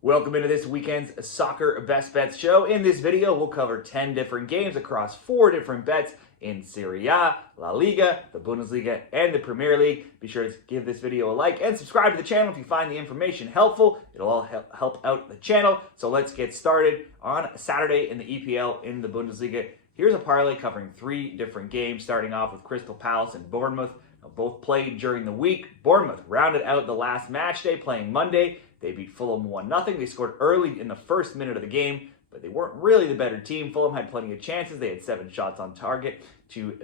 Welcome into this weekend's Soccer Best Bets show. In this video, we'll cover 10 different games across 4 different bets in Serie A, La Liga, the Bundesliga, and the Premier League. Be sure to give this video a like and subscribe to the channel if you find the information helpful. It'll all help out the channel. So let's get started. On Saturday in the EPL in the Bundesliga, here's a parlay covering 3 different games, starting off with Crystal Palace and Bournemouth. Both played during the week. Bournemouth rounded out the last match day playing Monday. They beat Fulham 1-0. They scored early in the first minute of the game, but they weren't really the better team. Fulham had plenty of chances. They had 7 shots on target to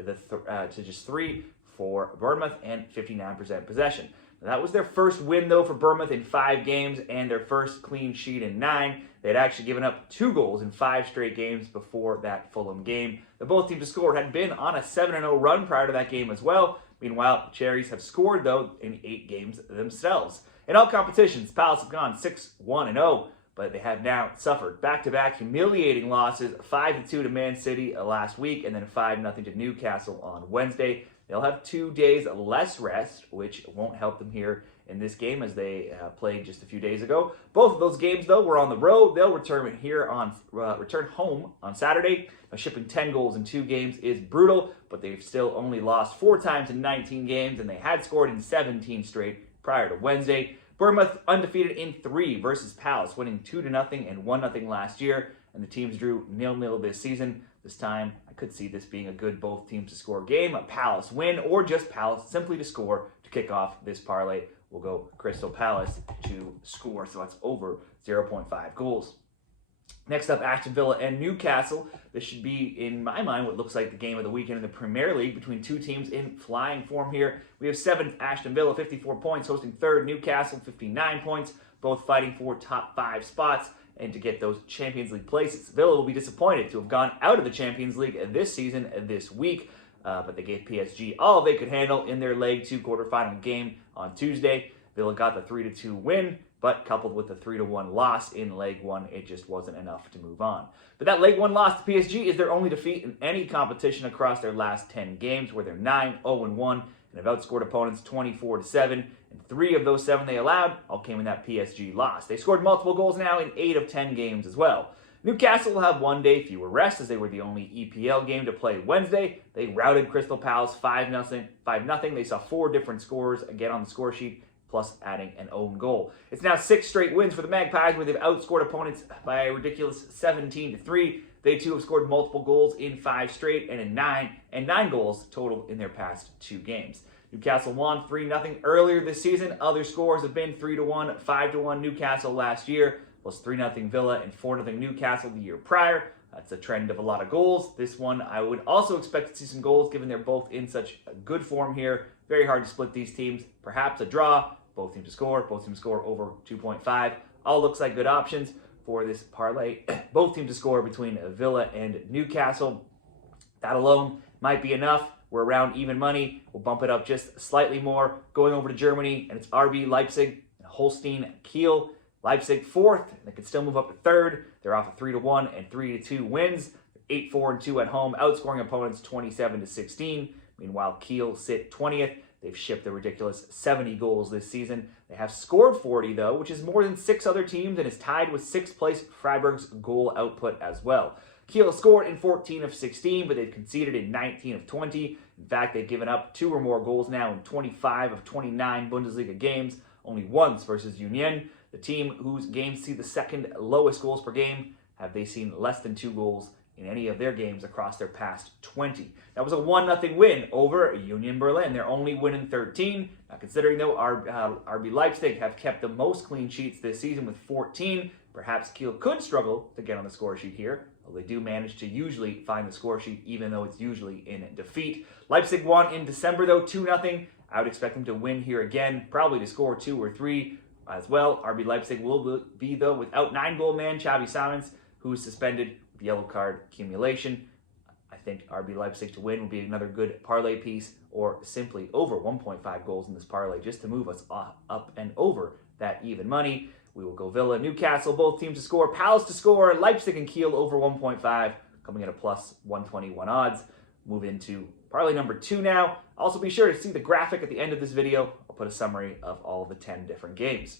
just 3 for Bournemouth and 59% possession. Now, that was their first win, though, for Bournemouth in 5 games and their first clean sheet in 9. They had actually given up 2 goals in 5 straight games before that Fulham game. The both teams to score had been on a 7-0 run prior to that game as well. Meanwhile, the Cherries have scored, though, in 8 games themselves. In all competitions, Palace have gone 6-1-0, but they have now suffered back-to-back humiliating losses, 5-2 to Man City last week, and then 5-0 to Newcastle on Wednesday. They'll have 2 days less rest, which won't help them here in this game as they played just a few days ago. Both of those games, though, were on the road. They'll return home on Saturday. Now, shipping 10 goals in 2 games is brutal, but they've still only lost 4 times in 19 games, and they had scored in 17 straight prior to Wednesday. Bournemouth undefeated in 3 versus Palace, winning 2-0 and 1-0 last year, and the teams drew 0-0 this season. This time, I could see this being a good both teams to score game, a Palace win, or just Palace simply to score to kick off this parlay. We'll go Crystal Palace to score, so that's over 0.5 goals. Next up, Aston Villa and Newcastle. This should be, in my mind, what looks like the game of the weekend in the Premier League between 2 teams in flying form here. We have 7th Aston Villa, 54 points, hosting 3rd Newcastle, 59 points, both fighting for top 5 spots and to get those Champions League places. Villa will be disappointed to have gone out of the Champions League this season, this week, but they gave PSG all they could handle in their Leg 2 quarterfinal game on Tuesday. Villa got the 3-2 win, but coupled with the 3-1 loss in Leg 1, it just wasn't enough to move on. But that Leg 1 loss to PSG is their only defeat in any competition across their last 10 games, where they're 9-0-1 and have outscored opponents 24-7, and 3 of those 7 they allowed all came in that PSG loss. They scored multiple goals now in 8 of 10 games as well. Newcastle will have 1 day fewer rest as they were the only EPL game to play Wednesday. They routed Crystal Palace 5-0. They saw 4 different scores again on the score sheet, plus adding an own goal. It's now 6 straight wins for the Magpies, where they've outscored opponents by a ridiculous 17-3. They too have scored multiple goals in 5 straight and in 9 goals total in their past 2 games. Newcastle won 3-0 earlier this season. Other scores have been 3-1, 5-1 Newcastle last year, plus 3-0 Villa and 4-0 Newcastle the year prior. That's a trend of a lot of goals. This one, I would also expect to see some goals, given they're both in such good form here. Very hard to split these teams. Perhaps a draw. Both teams to score over 2.5. All looks like good options for this parlay. Both teams to score between Villa and Newcastle. That alone might be enough. We're around even money. We'll bump it up just slightly more. Going over to Germany, and it's RB Leipzig and Holstein Kiel. Leipzig 4th, and they can still move up to 3rd. They're off of 3-1 and 3-2 wins. 8-4-2 at home, outscoring opponents 27-16. Meanwhile, Kiel sit 20th. They've shipped a ridiculous 70 goals this season. They have scored 40, though, which is more than 6 other teams and is tied with 6th place Freiburg's goal output as well. Kiel scored in 14 of 16, but they've conceded in 19 of 20. In fact, they've given up 2 or more goals now in 25 of 29 Bundesliga games, only once versus Union. The team whose games see the 2nd lowest goals per game, have they seen less than 2 goals in any of their games across their past 20. That was a 1-0 win over Union Berlin. Their only win in 13. Now, considering, though, RB Leipzig have kept the most clean sheets this season with 14, perhaps Kiel could struggle to get on the score sheet here. Well, they do manage to usually find the score sheet, even though it's usually in defeat. Leipzig won in December, though, 2-0. I would expect them to win here again, probably to score 2 or 3 as well. RB Leipzig will be, though, without 9-goal man Xavi Simons, who is suspended with yellow card accumulation. I think RB Leipzig to win would be another good parlay piece, or simply over 1.5 goals in this parlay, just to move us up and over that even money. We will go Villa, Newcastle, both teams to score, Palace to score, Leipzig and Kiel over 1.5, coming at a plus 121 odds. Move into parlay number 2 now. Also be sure to see the graphic at the end of this video. I'll put a summary of all the 10 different games.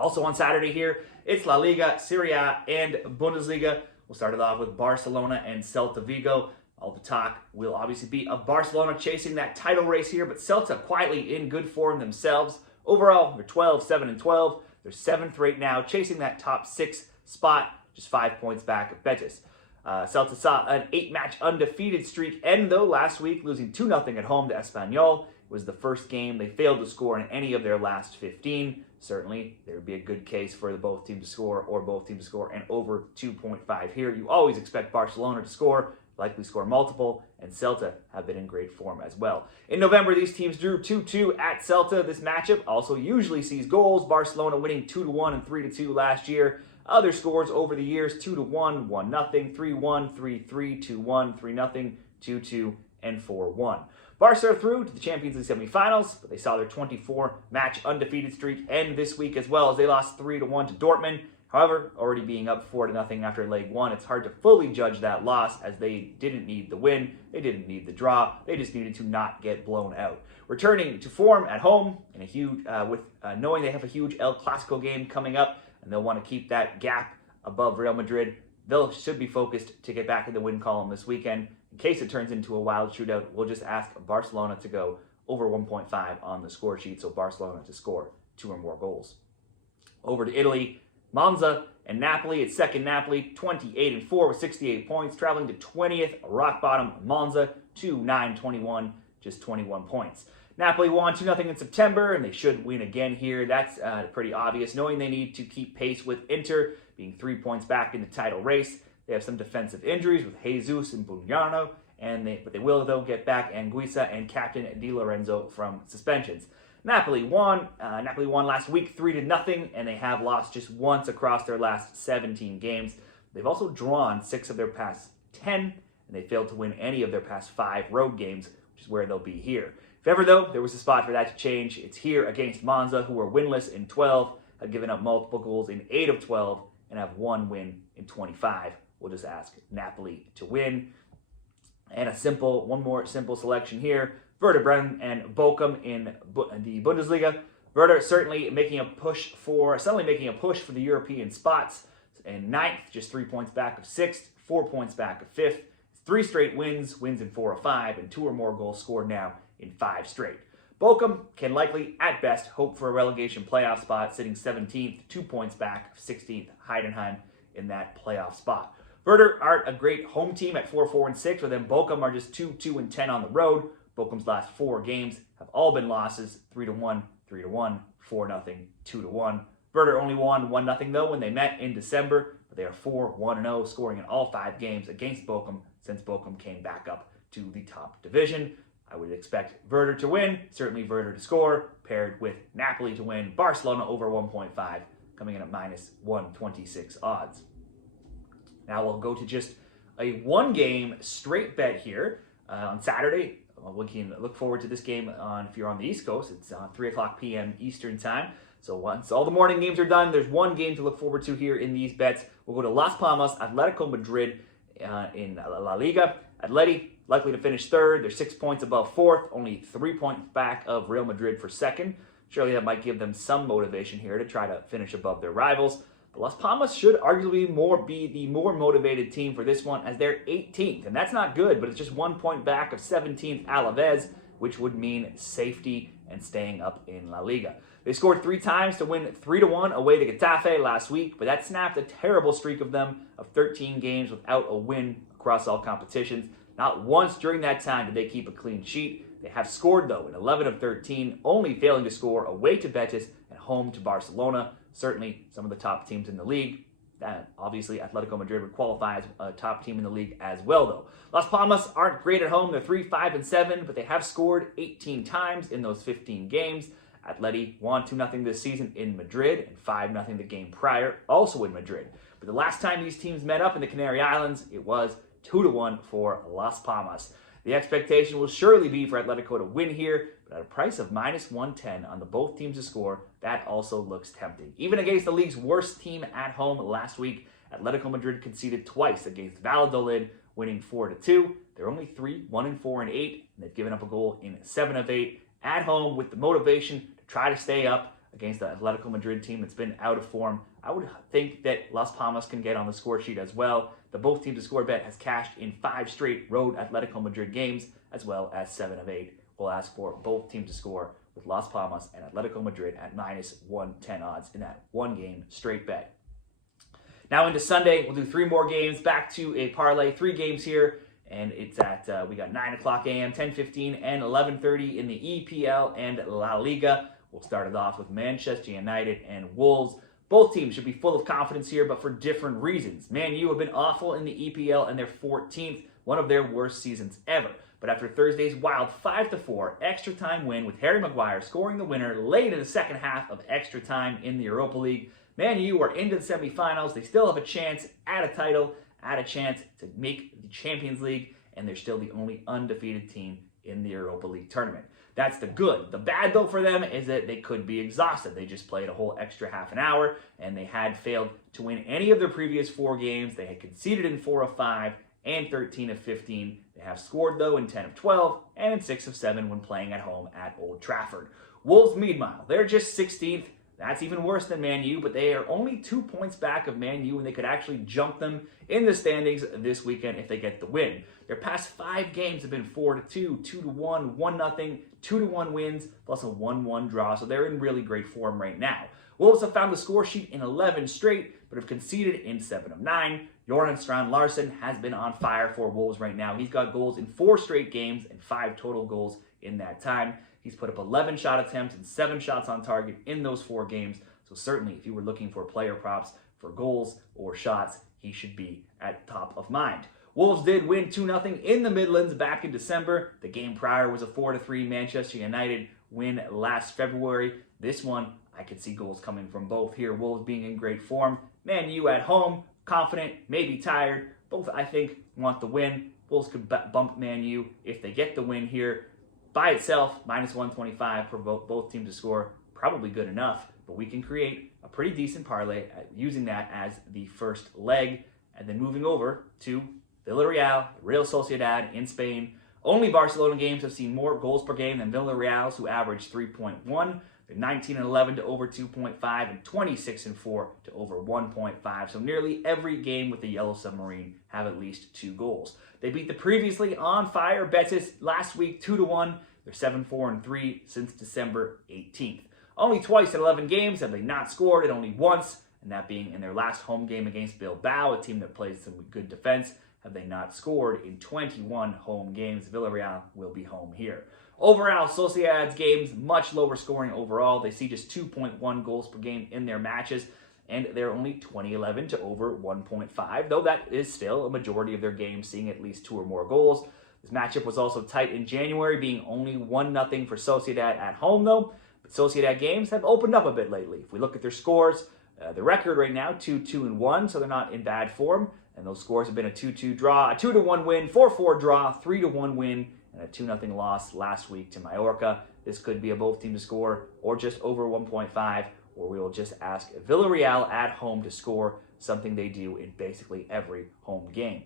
Also on Saturday here, it's La Liga, Serie A, and Bundesliga. We'll start it off with Barcelona and Celta Vigo. All the talk will obviously be of Barcelona chasing that title race here, but Celta quietly in good form themselves. Overall, they're 12, 7, and 12. They're 7th right now, chasing that top 6 spot, just 5 points back of Betis. Celta saw an 8-match undefeated streak end, though, last week, losing 2-0 at home to Espanyol. It was the first game they failed to score in any of their last 15. Certainly, there would be a good case for both teams to score, or both teams to score, and over 2.5 here. You always expect Barcelona to score, likely score multiple, and Celta have been in great form as well. In November, these teams drew 2-2 at Celta. This matchup also usually sees goals. Barcelona winning 2-1 and 3-2 last year. Other scores over the years: 2-1, 1-0, 3-1, 3-3, 2-1, 3-0, 2-2, and 4-1. Barca are through to the Champions League semifinals, but they saw their 24-match undefeated streak end this week as well, as they lost 3-1 to Dortmund. However, already being up 4-0 after leg 1, it's hard to fully judge that loss, as they didn't need the win, they didn't need the draw, they just needed to not get blown out. Returning to form at home, in a huge, knowing they have a huge El Clasico game coming up, and they'll want to keep that gap above Real Madrid, they should be focused to get back in the win column this weekend. In case it turns into a wild shootout, we'll just ask Barcelona to go over 1.5 on the score sheet, so Barcelona to score 2 or more goals. Over to Italy, Monza and Napoli. It's second Napoli, 28-4 with 68 points, traveling to 20th, rock bottom Monza, 2-9-21, just 21 points. Napoli won 2-0 in September, and they should win again here. That's pretty obvious, knowing they need to keep pace with Inter, being 3 points back in the title race. They have some defensive injuries with Jesus and Bugnano, but they will, though, get back Anguissa and captain Di Lorenzo from suspensions. Napoli won last week 3-0, and they have lost just once across their last 17 games. They've also drawn 6 of their past 10, and they failed to win any of their past 5 road games, which is where they'll be here. If ever, though, there was a spot for that to change, it's here against Monza, who are winless in 12, have given up multiple goals in 8 of 12, and have 1 win in 25. We'll just ask Napoli to win. And one more simple selection here: Werder Bremen and Bochum in the Bundesliga. Werder certainly making a push for the European spots. And 9th, just 3 points back of 6th, 4 points back of 5th. 3 straight wins in 4 of 5, and 2 or more goals scored now in 5 straight. Bochum can likely, at best, hope for a relegation playoff spot, sitting 17th, 2 points back of 16th Heidenheim in that playoff spot. Werder aren't a great home team at 4-4-6, but then Bochum are just 2-2-10 on the road. Bochum's last 4 games have all been losses: 3-1, 3-1, 4-0, 2-1. Werder only won 1-0 though when they met in December, but they are 4-1-0, scoring in all 5 games against Bochum since Bochum came back up to the top division. I would expect Werder to win, certainly Werder to score, paired with Napoli to win. Barcelona over 1.5, coming in at -126 odds. Now we'll go to just a 1-game straight bet here on Saturday. We can look forward to this game if you're on the East Coast. It's 3 o'clock p.m. Eastern time. So once all the morning games are done, there's 1 game to look forward to here in these bets. We'll go to Las Palmas, Atletico Madrid in La Liga. Atleti likely to finish 3rd. They're 6 points above 4th, only 3 points back of Real Madrid for 2nd. Surely that might give them some motivation here to try to finish above their rivals. But Las Palmas should arguably be the more motivated team for this one, as they're 18th. And that's not good, but it's just 1 point back of 17th Alaves, which would mean safety and staying up in La Liga. They scored 3 times to win 3-1 away to Getafe last week, but that snapped a terrible streak of them of 13 games without a win across all competitions. Not once during that time did they keep a clean sheet. They have scored, though, in 11 of 13, only failing to score away to Betis and home to Barcelona. Certainly some of the top teams in the league. Obviously, Atletico Madrid would qualify as a top team in the league as well, though. Las Palmas aren't great at home. They're 3-5-7, but they have scored 18 times in those 15 games. Atleti won 2-0 this season in Madrid and 5-0 the game prior, also in Madrid. But the last time these teams met up in the Canary Islands, it was 2-1 for Las Palmas. The expectation will surely be for Atletico to win here, but at a price of -110 on the both teams to score, that also looks tempting. Even against the league's worst team at home last week, Atletico Madrid conceded twice against Valladolid, winning 4-2. They're only 3-1-4 and 8, and they've given up a goal in 7 of 8 at home, with the motivation to try to stay up against the Atletico Madrid team that's been out of form. I would think that Las Palmas can get on the score sheet as well. The both teams to score bet has cashed in 5 straight road Atletico Madrid games, as well as 7 of 8. We'll ask for both teams to score with Las Palmas and Atletico Madrid at -110 odds in that 1-game straight bet. Now into Sunday, we'll do 3 more games. Back to a parlay, 3 games here. And it's at, we got 9 o'clock a.m., 10:15, and 11:30 in the EPL and La Liga. We'll start it off with Manchester United and Wolves. Both teams should be full of confidence here, but for different reasons. Man U have been awful in the EPL, and they're 14th, one of their worst seasons ever. But after Thursday's wild 5-4 extra time win with Harry Maguire scoring the winner late in the second half of extra time in the Europa League, Man U are into the semifinals. They still have a chance at a title, at a chance to make the Champions League, and they're still the only undefeated team in the Europa League tournament. That's the good. The bad, though, for them is that they could be exhausted. They just played a whole extra half an hour, and they had failed to win any of their previous 4 games. They had conceded in 4 of 5 and 13 of 15. They have scored, though, in 10 of 12 and in 6 of 7 when playing at home at Old Trafford. Wolves, meanwhile, they're just 16th. That's even worse than Man U, but they are only 2 points back of Man U, and they could actually jump them in the standings this weekend if they get the win. Their past 5 games have been 4-2, 2-1, 1-0, 2-1 wins, plus a 1-1 draw, so they're in really great form right now. Wolves have found the score sheet in 11 straight, but have conceded in 7 of 9. Joran Strand Larsen has been on fire for Wolves right now. He's got goals in 4 straight games and 5 total goals in that time. He's put up 11 shot attempts and 7 shots on target in those 4 games. So certainly, if you were looking for player props for goals or shots, he should be at top of mind. Wolves did win 2-0 in the Midlands back in December. The game prior was a 4-3 Manchester United win last February. This one, I could see goals coming from both here. Wolves being in great form. Man U at home, confident, maybe tired. Both, I think, want the win. Wolves could bump Man U if they get the win here. By itself, -125 for both teams to score, probably good enough, but we can create a pretty decent parlay using that as the first leg, and then moving over to Villarreal, Real Sociedad in Spain. Only Barcelona games have seen more goals per game than Villarreal's, who averaged 3.1. They're 19-11 to over 2.5 and 26-4 to over 1.5. So nearly every game with the Yellow Submarine have at least 2 goals. They beat the previously on fire Betis last week 2-1. They're 7-4-3 since December 18th. Only twice in 11 games have they not scored, and only once, and that being in their last home game against Bilbao, a team that plays some good defense, have they not scored in 21 home games. Villarreal will be home here. Overall, Sociedad's games, much lower scoring overall. They see just 2.1 goals per game in their matches, and they're only 20-11 to over 1.5, though that is still a majority of their games seeing at least 2 or more goals. This matchup was also tight in January, being only 1-0 for Sociedad at home, though. But Sociedad games have opened up a bit lately. If we look at their scores, the record right now, 2-2-1, so they're not in bad form. And those scores have been a 2-2 draw, a 2-1 win, 4-4 draw, 3-1 win, and a 2-0 loss last week to Mallorca. This could be a both team to score or just over 1.5, or we will just ask Villarreal at home to score, something they do in basically every home game.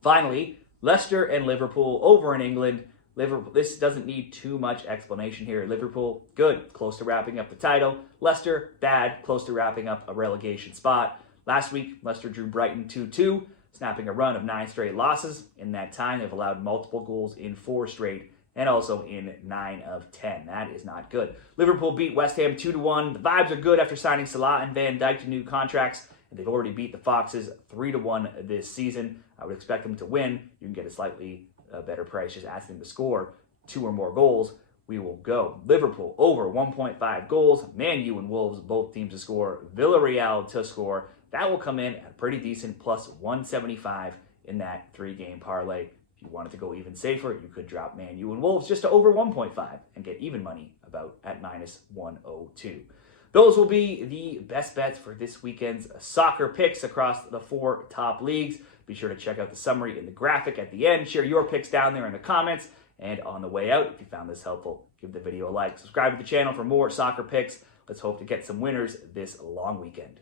Finally, Leicester and Liverpool over in England. Liverpool, this doesn't need too much explanation here. Liverpool, good, close to wrapping up the title. Leicester, bad, close to wrapping up a relegation spot. Last week, Leicester drew Brighton 2-2, snapping a run of 9 straight losses. In that time, they've allowed multiple goals in 4 straight and also in 9 of 10. That is not good. Liverpool beat West Ham 2-1. The vibes are good after signing Salah and Van Dijk to new contracts, and they've already beat the Foxes 3-1 this season. I would expect them to win. You can get a slightly better price just asking them to score 2 or more goals. We will go. Liverpool over 1.5 goals. Man U and Wolves, both teams to score. Villarreal to score. That will come in at a pretty decent plus 175 in that 3-game parlay. If you wanted to go even safer, you could drop Man U and Wolves just to over 1.5 and get even money about at -102. Those will be the best bets for this weekend's soccer picks across the 4 top leagues. Be sure to check out the summary in the graphic at the end. Share your picks down there in the comments. And on the way out, if you found this helpful, give the video a like. Subscribe to the channel for more soccer picks. Let's hope to get some winners this long weekend.